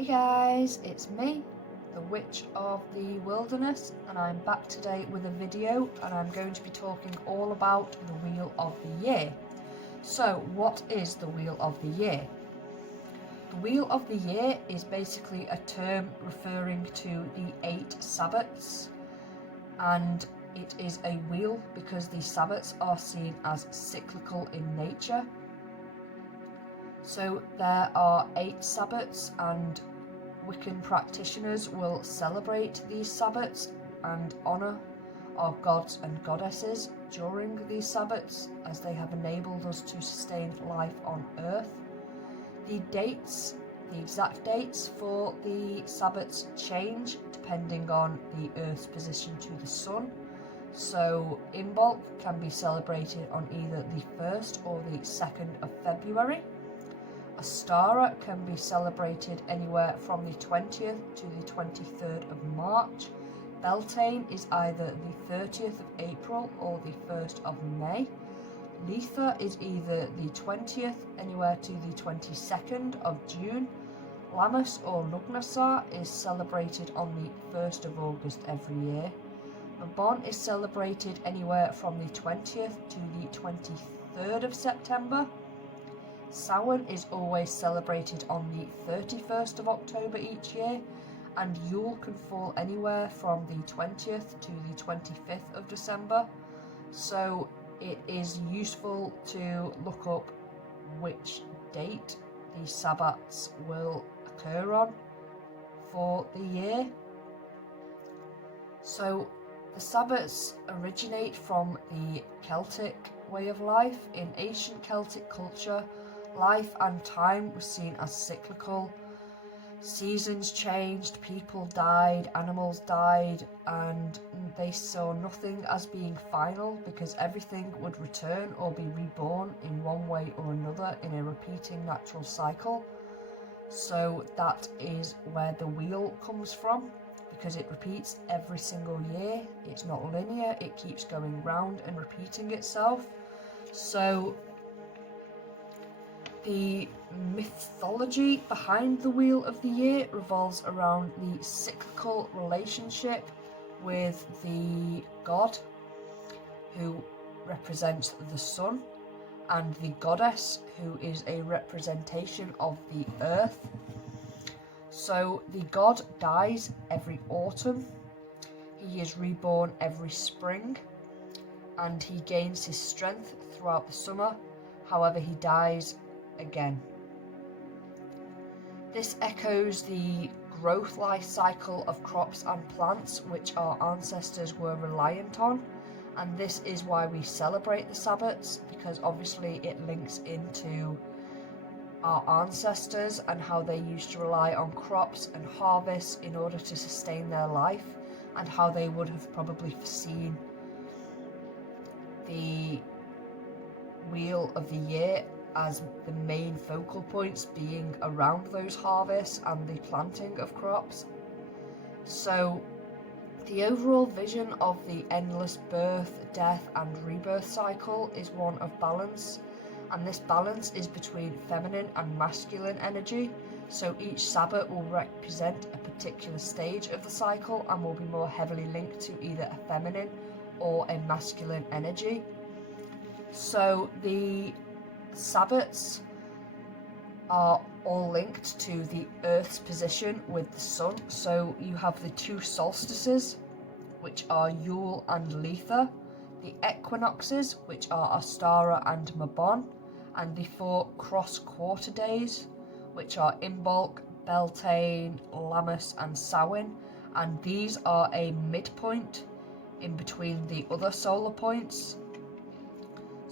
Hey guys, it's me, the Witch of the Wilderness, and I'm back today with a video, and I'm going to be talking all about the Wheel of the Year. So, what is the Wheel of the Year? The Wheel of the Year is basically a term referring to the 8 Sabbats, and it is a wheel because the Sabbats are seen as cyclical in nature. So there are 8 Sabbats, and Wiccan practitioners will celebrate these Sabbats and honour our gods and goddesses during these Sabbats, as they have enabled us to sustain life on Earth. The exact dates for the Sabbats change depending on the Earth's position to the Sun. So Imbolc can be celebrated on either the 1st or the 2nd of February. Astara can be celebrated anywhere from the 20th to the 23rd of March. Beltane is either the 30th of April or the 1st of May. Letha is either the 20th anywhere to the 22nd of June. Lammas or Lugnasar is celebrated on the 1st of August every year. Mabon is celebrated anywhere from the 20th to the 23rd of September. Samhain is always celebrated on the 31st of October each year, and Yule can fall anywhere from the 20th to the 25th of December. So it is useful to look up which date these Sabbats will occur on for the year. So the Sabbats originate from the Celtic way of life. In ancient Celtic culture, life and time was seen as cyclical. Seasons changed, people died, animals died, and they saw nothing as being final because everything would return or be reborn in one way or another in a repeating natural cycle. So that is where the wheel comes from, because it repeats every single year. It's not linear, it keeps going round and repeating itself. So the mythology behind the Wheel of the Year revolves around the cyclical relationship with the god, who represents the sun, and the goddess, who is a representation of the earth. So the god dies every autumn, he is reborn every spring, and he gains his strength throughout the summer. However, he dies again. This echoes the growth life cycle of crops and plants which our ancestors were reliant on, and this is why we celebrate the Sabbats, because obviously it links into our ancestors and how they used to rely on crops and harvests in order to sustain their life, and how they would have probably foreseen the Wheel of the Year as the main focal points being around those harvests and the planting of crops. So the overall vision of the endless birth, death and rebirth cycle is one of balance, and this balance is between feminine and masculine energy. So each Sabbat will represent a particular stage of the cycle and will be more heavily linked to either a feminine or a masculine energy. So the Sabbats are all linked to the Earth's position with the sun. So you have the 2 solstices, which are Yule and Letha, the equinoxes, which are Astara and Mabon, and the 4 cross-quarter days, which are Imbolc, Beltane, Lammas and Samhain, and these are a midpoint in between the other solar points.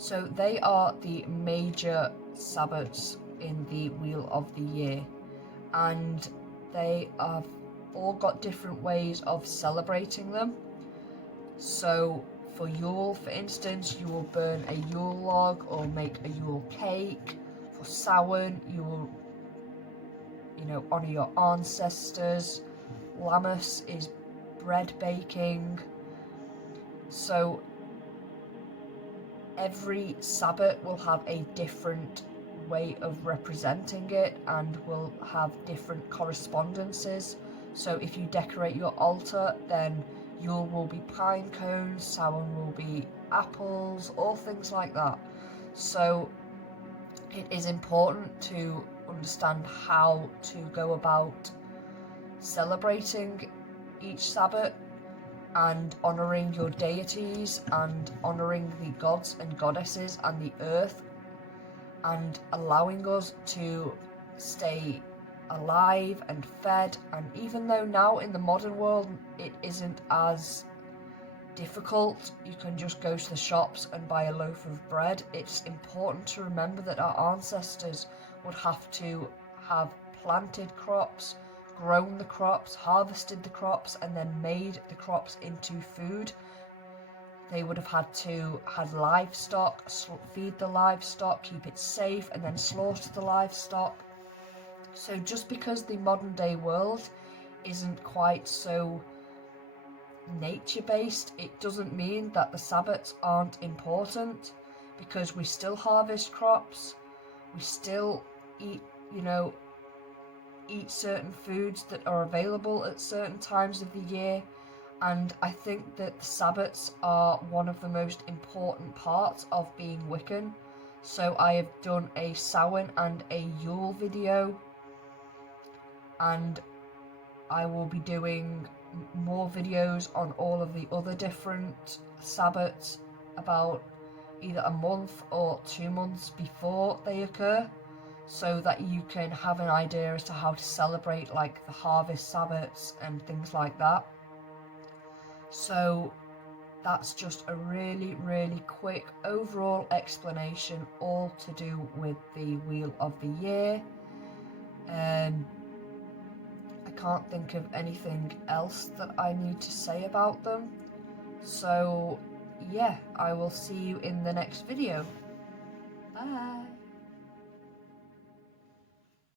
So they are the major Sabbats in the Wheel of the Year, and they have all got different ways of celebrating them. So for Yule, for instance, you will burn a Yule log or make a Yule cake. For Samhain, you will, honour your ancestors. Lammas is bread baking. So every Sabbat will have a different way of representing it and will have different correspondences. So if you decorate your altar, then Yule will be pine cones, Samhain will be apples, all things like that. So it is important to understand how to go about celebrating each Sabbath and honouring your deities and honouring the gods and goddesses and the earth, and allowing us to stay alive and fed. And even though now in the modern world it isn't as difficult, you can just go to the shops and buy a loaf of bread, it's important to remember that our ancestors would have to have planted crops, grown the crops, harvested the crops, and then made the crops into food. They would have had to have livestock, feed the livestock, keep it safe, and then slaughter the livestock. So just because the modern day world isn't quite so nature-based, it doesn't mean that the Sabbaths aren't important, because we still harvest crops, we still eat, eat certain foods that are available at certain times of the year. And I think that the Sabbaths are one of the most important parts of being Wiccan. So I have done a Samhain and a Yule video, and I will be doing more videos on all of the other different Sabbaths about either a month or 2 months before they occur, so that you can have an idea as to how to celebrate like the harvest Sabbaths and things like that. So that's just a really, really quick overall explanation, all to do with the Wheel of the Year. I can't think of anything else that I need to say about them. So yeah, I will see you in the next video. Bye.